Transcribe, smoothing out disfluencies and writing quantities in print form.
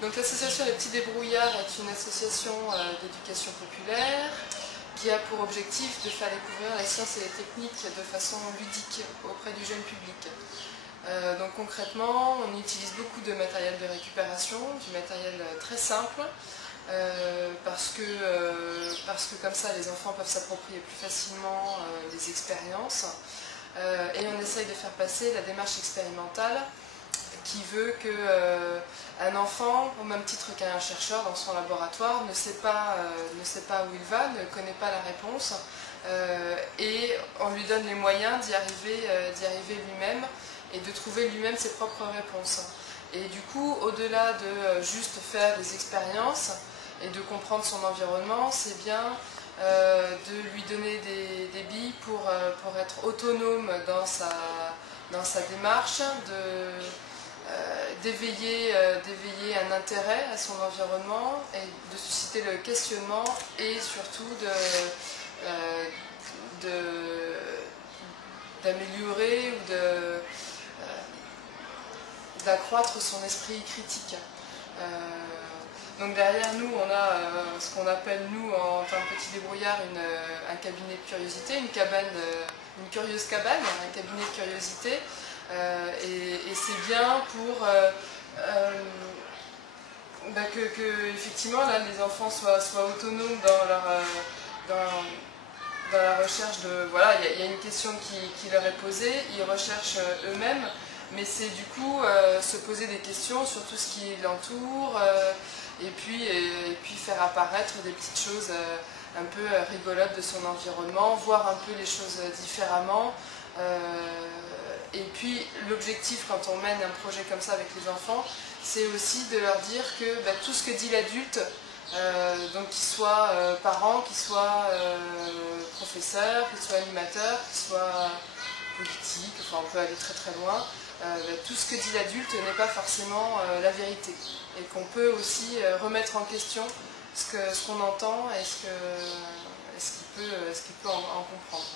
Donc l'association Les Petits Débrouillards est une association d'éducation populaire qui a pour objectif de faire découvrir les sciences et les techniques de façon ludique auprès du jeune public. Donc concrètement, on utilise beaucoup de matériel de récupération, du matériel très simple, parce que comme ça les enfants peuvent s'approprier plus facilement les expériences. Et on essaye de faire passer la démarche expérimentale qui veut qu'un enfant, au même titre qu'un chercheur dans son laboratoire, ne sait pas où il va, ne connaît pas la réponse, et on lui donne les moyens d'y arriver lui-même et de trouver lui-même ses propres réponses. Et du coup, au-delà de juste faire des expériences et de comprendre son environnement, c'est bien de lui donner des billes pour être autonome dans sa démarche, d'éveiller un intérêt à son environnement et de susciter le questionnement et surtout d'améliorer ou d'accroître son esprit critique. Donc derrière nous, on a ce qu'on appelle, nous, en tant que petits débrouillards, un cabinet de curiosité, une curieuse cabane, un cabinet de curiosité. Et c'est bien pour que effectivement là, les enfants soient autonomes dans la recherche de... Voilà, il y a une question qui leur est posée, ils recherchent eux-mêmes, mais c'est du coup se poser des questions sur tout ce qui l'entoure, et puis faire apparaître des petites choses un peu rigolotes de son environnement, voir un peu les choses différemment. Et puis l'objectif quand on mène un projet comme ça avec les enfants, c'est aussi de leur dire que tout ce que dit l'adulte, donc qu'il soit parent, qu'il soit professeur, qu'il soit animateur, qu'il soit politique, enfin on peut aller très très loin, tout ce que dit l'adulte n'est pas forcément la vérité. Et qu'on peut aussi remettre en question ce qu'on entend et ce qu'il peut en comprendre.